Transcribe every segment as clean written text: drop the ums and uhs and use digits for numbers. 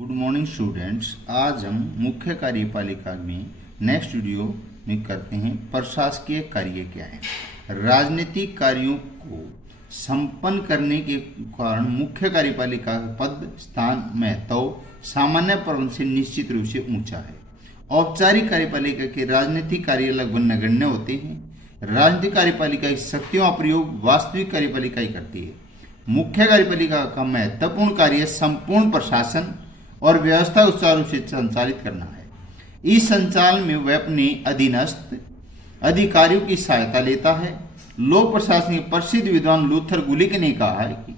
Good morning students. आज हम मुख्य कार्यपालिका में नेक्स्ट वीडियो में करते हैं प्रशासकीय कार्य क्या है। राजनीतिक कार्यों को संपन्न करने के कारण मुख्य कार्यपालिका का पद स्थान महत्व सामान्य प्रबंध से निश्चित रूप से ऊंचा है। औपचारिक कार्यपालिका के राजनीतिक कार्य लगभग नगण्य होते हैं। राजनीतिक कार्यपालिका की शक्तियों का प्रयोग वास्तविक कार्यपालिका ही करती है। मुख्य कार्यपालिका का महत्वपूर्ण कार्य संपूर्ण प्रशासन और व्यवस्था सुचारू रूप से संचालित करना है। इस संचालन में वह अपने अधीनस्थ अधिकारियों की सहायता लेता है। लोक प्रशासन के प्रसिद्ध विद्वान लूथर गुलिक ने कहा है कि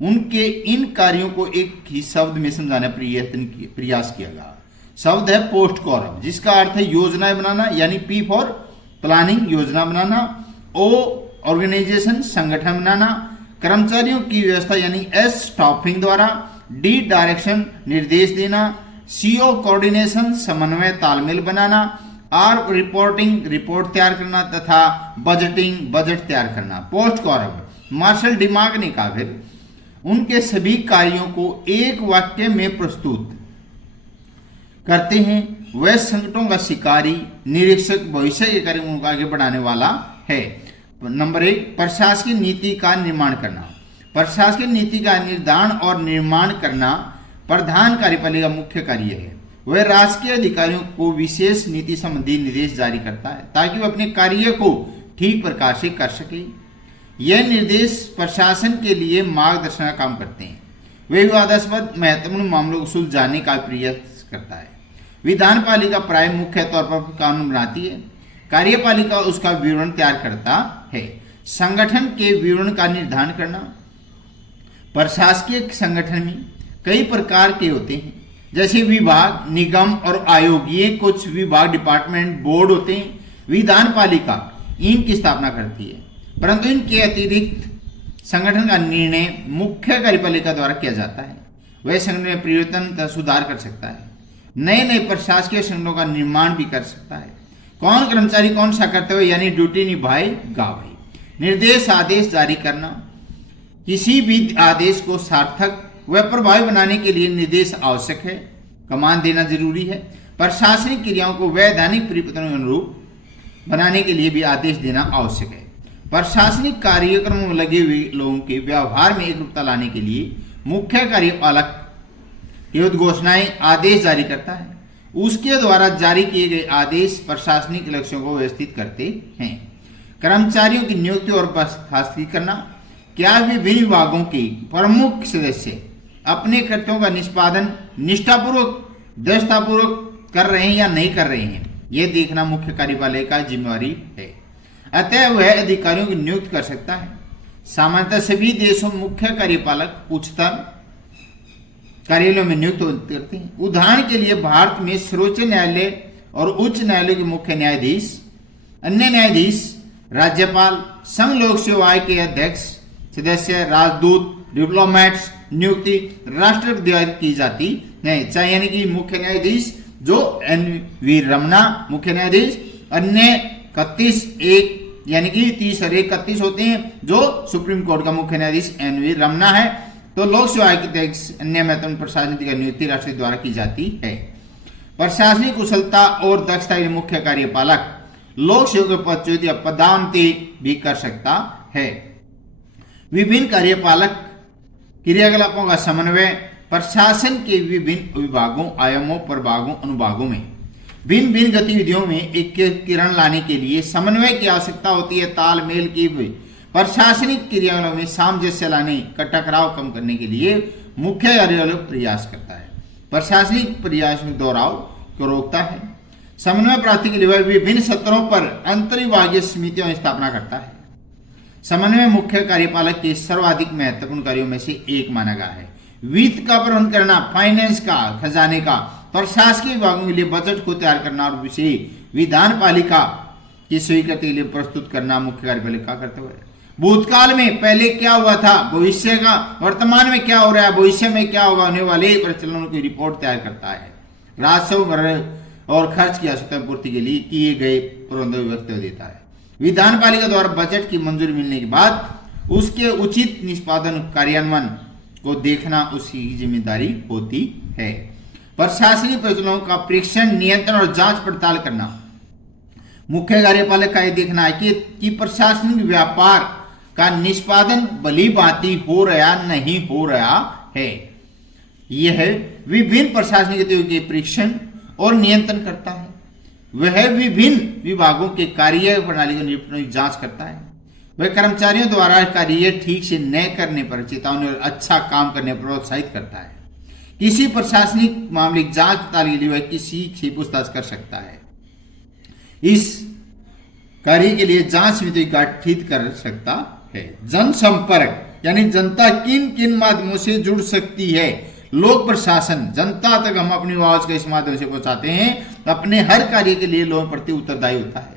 उनके इन कार्यों को एक ही शब्द में समझाने प्रयास किया गया। शब्द है पोस्ट कॉरम, जिसका अर्थ है योजनाएं बनाना, यानी पी फॉर प्लानिंग योजना बनाना, ओ ऑर्गेनाइजेशन संगठन बनाना, कर्मचारियों की व्यवस्था यानी एस स्टाफिंग द्वारा, डी डायरेक्शन निर्देश देना, सीओ कोऑर्डिनेशन समन्वय तालमेल बनाना, आर रिपोर्टिंग रिपोर्ट तैयार करना तथा बजटिंग बजट तैयार करना। पोस्ट कॉरम मार्शल डिमाग ने कहा फिर उनके सभी कार्यों को एक वाक्य में प्रस्तुत करते हैं। वह संकटों का शिकारी निरीक्षक भविष्य के कार्यक्रमों को आगे बढ़ाने वाला है। नंबर 1, प्रशासकीय नीति का निर्माण करना। प्रशासकीय नीति का निर्धारण और निर्माण करना प्रधान कार्यपालिका मुख्य कार्य है। वह राजकीय अधिकारियों को विशेष नीति संबंधी निर्देश जारी करता है ताकि वह अपने कार्य को ठीक प्रकार से कर सके। यह निर्देश प्रशासन के लिए मार्गदर्शन का काम करते हैं। वे विवादास्पद महत्वपूर्ण मामलों को सुलझाने का प्रयास करता है। विधान पालिका प्राय मुख्य तौर पर कानून बनाती है। कार्यपालिका उसका विवरण तैयार करता है। संगठन के विवरण का निर्धारण करना। प्रशासकीय संगठन में कई प्रकार के होते हैं, जैसे विभाग, निगम और आयोग। ये कुछ विभाग, डिपार्टमेंट, बोर्ड होते हैं। विधान पालिका इनकी स्थापना करती है, परंतु इनके अतिरिक्त संगठन का निर्णय मुख्य कार्यपालिका द्वारा किया जाता है। वह संगठन में परिवर्तन तथा सुधार कर सकता है। नए नए प्रशासकीय संगठनों का निर्माण भी कर सकता है। कौन कर्मचारी कौन सा कर्तव्य यानी ड्यूटी निभाएगा भाई। निर्देश आदेश जारी करना। किसी भी आदेश को सार्थक व प्रभावी बनाने के लिए निर्देश आवश्यक है। कमान देना जरूरी है। प्रशासनिक क्रियाओं को वैधानिक परिपत्रों के अनुरूप बनाने के लिए भी आदेश देना आवश्यक है। प्रशासनिक कार्यक्रमों में लगे हुए लोगों के व्यवहार में एकरूपता लाने के लिए मुख्य कार्यपालक उद्घोषणाएं आदेश जारी करता है। उसके द्वारा जारी किए गए आदेश प्रशासनिक लक्ष्यों को व्यवस्थित करते हैं। कर्मचारियों की नियुक्ति और बर्खास्तगी करना। क्या विभिन्न विभागों के प्रमुख सदस्य अपने कर्तव्यों का निष्पादन निष्ठापूर्वक दृढ़तापूर्वक कर रहे हैं या नहीं कर रहे हैं, यह देखना मुख्य कार्यपालिका की जिम्मेवारी है। अतः वह अधिकारियों की नियुक्ति कर सकता है। सामान्यतः सभी देशों में मुख्य कार्यपालक उच्चतर कार्यालयों में नियुक्त करते हैं। उदाहरण के लिए भारत में सर्वोच्च न्यायालय और उच्च न्यायालय के मुख्य न्यायाधीश, अन्य न्यायाधीश, राज्यपाल, संघ लोक सेवाएं के अध्यक्ष, सदस्य, राजदूत, डिप्लोमेट्स नियुक्ति राष्ट्रपति द्वारा की जाती है। चाहे यानी कि मुख्य न्यायाधीश जो NV रमना मुख्य न्यायाधीश, अन्य 31 एक यानी कि 30 और 31 होते हैं जो सुप्रीम कोर्ट का मुख्य न्यायाधीश NV रमना है। तो लोक सेवा के अन्य महत्वपूर्ण प्रशासनिक नियुक्ति राष्ट्रपति द्वारा की जाती है। प्रशासनिक कुशलता और दक्षता के मुख्य कार्यपालक लोक सेवक पदच्युत या पदान्ति भी कर सकता है। विभिन्न कार्यपालक क्रियाकलापों का समन्वय। प्रशासन के विभिन्न विभागों, आयामों, प्रभागों, अनुभागों में भिन्न भिन्न गतिविधियों में एकीकरण लाने के लिए समन्वय की आवश्यकता होती है। तालमेल की प्रशासनिक क्रियाओं में सामंजस्य लाने का टकराव कम करने के लिए मुख्य कार्यालय प्रयास करता है। प्रशासनिक प्रयास में दोहराव को रोकता है। समन्वय प्राप्ति के लिए वह विभिन्न सत्रों पर अंतर्विभागीय समितियों की स्थापना करता है। समन्वय मुख्य कार्यपालक के सर्वाधिक महत्वपूर्ण कार्यों में से एक माना गया है। वित्त का प्रबंध करना, फाइनेंस का, खजाने का, प्रशासकीय विभागों के लिए बजट को तैयार करना और विषय विधान पालिका की स्वीकृति के लिए प्रस्तुत करना मुख्य कार्यपालिका का कर्तव्य है। भूतकाल में पहले क्या हुआ था, भविष्य का, वर्तमान में क्या हो रहा है, भविष्य में क्या होगा, होने वाले प्रचलनों की रिपोर्ट तैयार करता है। राजस्व और खर्च की आवश्यकता पूर्ति के लिए किए गए प्रबंधों व्यवस्था देता है। विधान पालिका द्वारा बजट की मंजूरी मिलने के बाद उसके उचित निष्पादन कार्यान्वयन को देखना उसकी जिम्मेदारी होती है। प्रशासनिक प्रक्रियाओं का परीक्षण, नियंत्रण और जांच पड़ताल करना। मुख्य कार्यपालक का यह देखना है कि प्रशासनिक व्यापार का निष्पादन भली भांति हो रहा नहीं हो रहा है। यह विभिन्न प्रशासनिक गतिविधियों के परीक्षण और नियंत्रण करता है। वह विभिन्न विभागों के कार्य प्रणाली को निरूपण जांच करता है। वह कर्मचारियों द्वारा कार्य ठीक से न करने पर चेतावनी और अच्छा काम करने पर प्रोत्साहित करता है। किसी प्रशासनिक मामले की जांच पड़ताल के लिए वह किसी से पूछताछ कर सकता है। इस कार्य के लिए जांच समिति गठित कर सकता है। जनसंपर्क यानी जनता किन किन माध्यमों से जुड़ सकती है। लोक प्रशासन, जनता तक हम अपनी आवाज को इस माध्यम से पहुंचाते हैं। अपने हर कार्य के लिए लोगों प्रति उत्तरदायी होता है।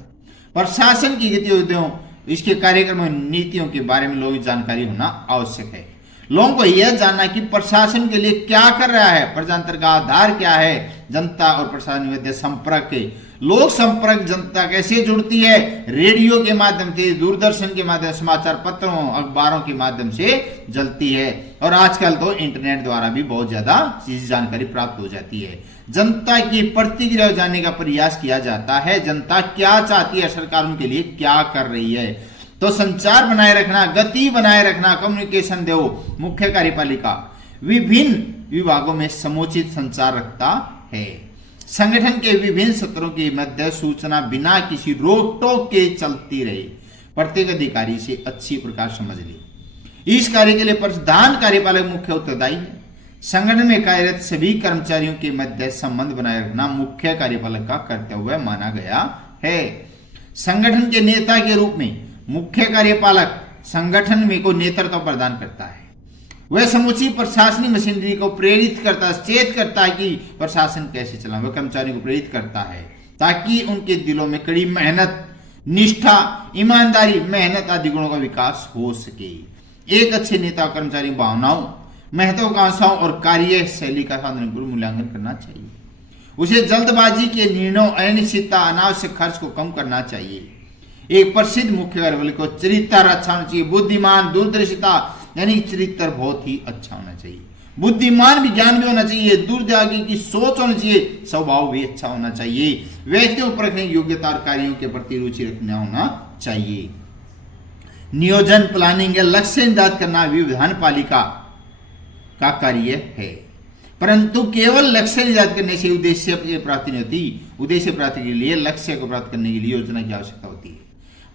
प्रशासन की गतिविधियों, इसके कार्यक्रम और नीतियों के बारे में लोगों की जानकारी होना आवश्यक है। लोगों को यह जानना कि प्रशासन के लिए क्या कर रहा है, प्रजातंत्र का आधार क्या है। जनता और प्रशासन मध्य संपर्क के लोक संपर्क, जनता कैसे जुड़ती है, रेडियो के माध्यम से, दूरदर्शन के माध्यम, समाचार पत्रों, अखबारों के माध्यम से जलती है। और आजकल तो इंटरनेट द्वारा भी बहुत ज्यादा जानकारी प्राप्त हो जाती है। जनता की प्रतिक्रिया जानने का प्रयास किया जाता है। जनता क्या चाहती है, सरकार उनके लिए क्या कर रही है। तो संचार बनाए रखना, गति बनाए रखना, कम्युनिकेशन दो। मुख्य कार्यपालिका विभिन्न विभागों में समुचित संचार रखता है। संगठन के विभिन्न सत्रों के मध्य सूचना बिना किसी रोक टोक के चलती रहे। प्रत्येक अधिकारी से अच्छी प्रकार समझ ले। इस कार्य के लिए प्रधान कार्यपालक मुख्य उत्तरदायी है। संगठन में कार्यरत सभी कर्मचारियों के मध्य संबंध बनाए रखना मुख्य कार्यपालक का कर्तव्य माना गया है। संगठन के नेता के रूप में मुख्य कार्यपालक संगठन में को नेतृत्व प्रदान करता है। वह समूची प्रशासनिक मशीनरी को प्रेरित करता, सचेत करता है कि प्रशासन कैसे चला। वह कर्मचारियों को प्रेरित करता है ताकि उनके दिलों में कड़ी मेहनत, निष्ठा, ईमानदारी, मेहनत आदि गुणों का विकास हो सके। एक अच्छे नेता कर्मचारी भावनाओं, महत्वाकांक्षाओं और कार्य शैली का साधनपूर्वक मूल्यांकन करना चाहिए। उसे जल्दबाजी के निर्णयों, अनिश्चितता, अनावश्यक खर्च को कम करना चाहिए। एक प्रसिद्ध मुख्य कार्यपालक को चरित्र अच्छा होना चाहिए। बुद्धिमान, दूरदर्शिता यानी चरित्र बहुत ही अच्छा होना चाहिए। बुद्धिमान भी, ज्ञान भी होना चाहिए, दूरदर्शी की सोच होनी चाहिए, स्वभाव भी अच्छा होना चाहिए। व्यक्तियों पर रखने की योग्यता और कार्यों के प्रति रुचि रखना होना चाहिए। नियोजन, प्लानिंग या लक्ष्य निर्धारित करना भी विधान पालिका का कार्य है, परंतु केवल लक्ष्य निर्धारित करने से उद्देश्य की प्राप्ति नहीं होती। उद्देश्य प्राप्ति के लिए लक्ष्य को प्राप्त करने के लिए योजना की आवश्यकता होती है।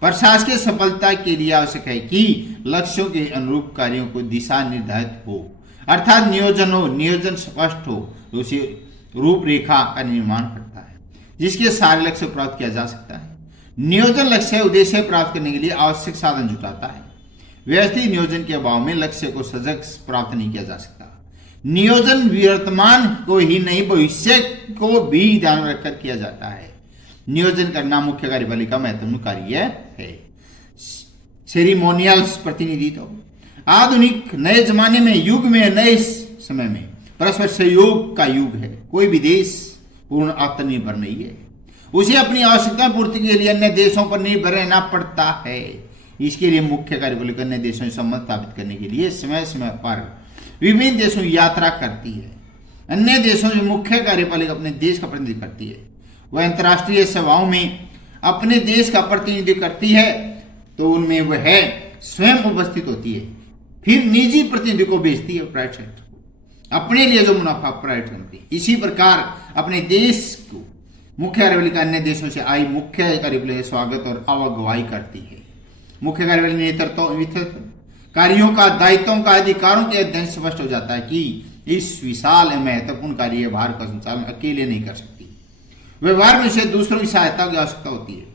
प्रशासकीय सफलता के लिए आवश्यक है कि लक्ष्यों के अनुरूप कार्यों को दिशा निर्धारित हो, अर्थात नियोजन हो, नियोजन स्पष्ट हो, उसे रूपरेखा का निर्माण करता है जिसके सारे लक्ष्य प्राप्त किया जा सकता है। नियोजन लक्ष्य उद्देश्य प्राप्त करने के लिए आवश्यक साधन जुटाता है। व्यवस्थित नियोजन के अभाव में लक्ष्य को सजग प्राप्त नहीं किया जा सकता। नियोजन वर्तमान को ही नहीं भविष्य को भी ध्यान में रखकर किया जाता है। नियोजन करना मुख्य कार्यपालिका महत्वपूर्ण कार्य है। सेरिमोनियल्स प्रतिनिधित्व आधुनिक नए जमाने में, युग में, नए समय में परस्पर सहयोग का युग है। कोई भी देश पूर्ण आत्मनिर्भर नहीं है। उसे अपनी आवश्यकता पूर्ति के लिए अन्य देशों पर निर्भर रहना पड़ता है। इसके लिए मुख्य कार्यपालिका अन्य देशों से संबंध स्थापित करने के लिए समय समय पर विभिन्न देशों की यात्रा करती है। अन्य देशों में मुख्य कार्यपालिका अपने देश का प्रतिनिधित्व करती है। वह अंतर्राष्ट्रीय सभाओं में अपने देश का प्रतिनिधित्व करती है तो उनमें वह स्वयं उपस्थित होती है। फिर निजी प्रतिनिधि को भेजती है प्राइवेट सेक्टर को, अपने लिए जो मुनाफा प्राइवेट करती है। इसी प्रकार अपने देश को मुख्य कार्यपालिका अन्य देशों से आई मुख्य कार्यपालिका स्वागत और अगुवाई करती है। मुख्य कार्यपालिका नेतृत्व कार्यों का, दायित्वों का, अधिकारों के अध्ययन स्पष्ट हो जाता है कि इस विशाल महत्वपूर्ण कार्यभार का संचालन अकेले नहीं कर सकती। व्यवहार में से दूसरों की सहायता की आवश्यकता होती है।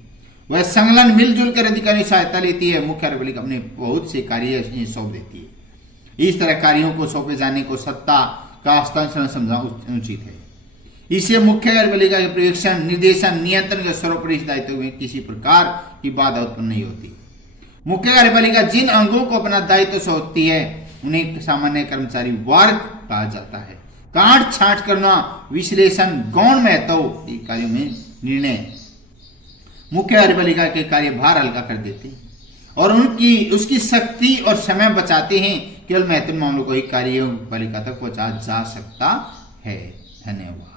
वह संलग्न मिलजुल कर अधिकारियों की सहायता लेती है। मुख्य कार्यपालिका अपने बहुत से कार्य सौंप देती है। इस तरह कार्यों को सौंपे जाने को सत्ता का हस्तांतरण समझना उचित है। इससे मुख्य कार्यपालिका के पर्यवेक्षण, निर्देशन, नियंत्रण के सर्वोपरि दायित्व में किसी प्रकार की बाधा उत्पन्न नहीं होती। मुख्य कार्यपालिका जिन अंगों को अपना दायित्व सौंपती है उन्हें सामान्य कर्मचारी वर्ग कहा जाता है। काट छांट करना, विश्लेषण, गौण महत्व कार्यों में निर्णय मुख्य कार्यपालिका के कार्यभार हल्का कर देते हैं और उसकी शक्ति और समय बचाते हैं। केवल महत्वपूर्ण मामलों को ही कार्यपालिका तक पहुंचा जा सकता है। धन्यवाद।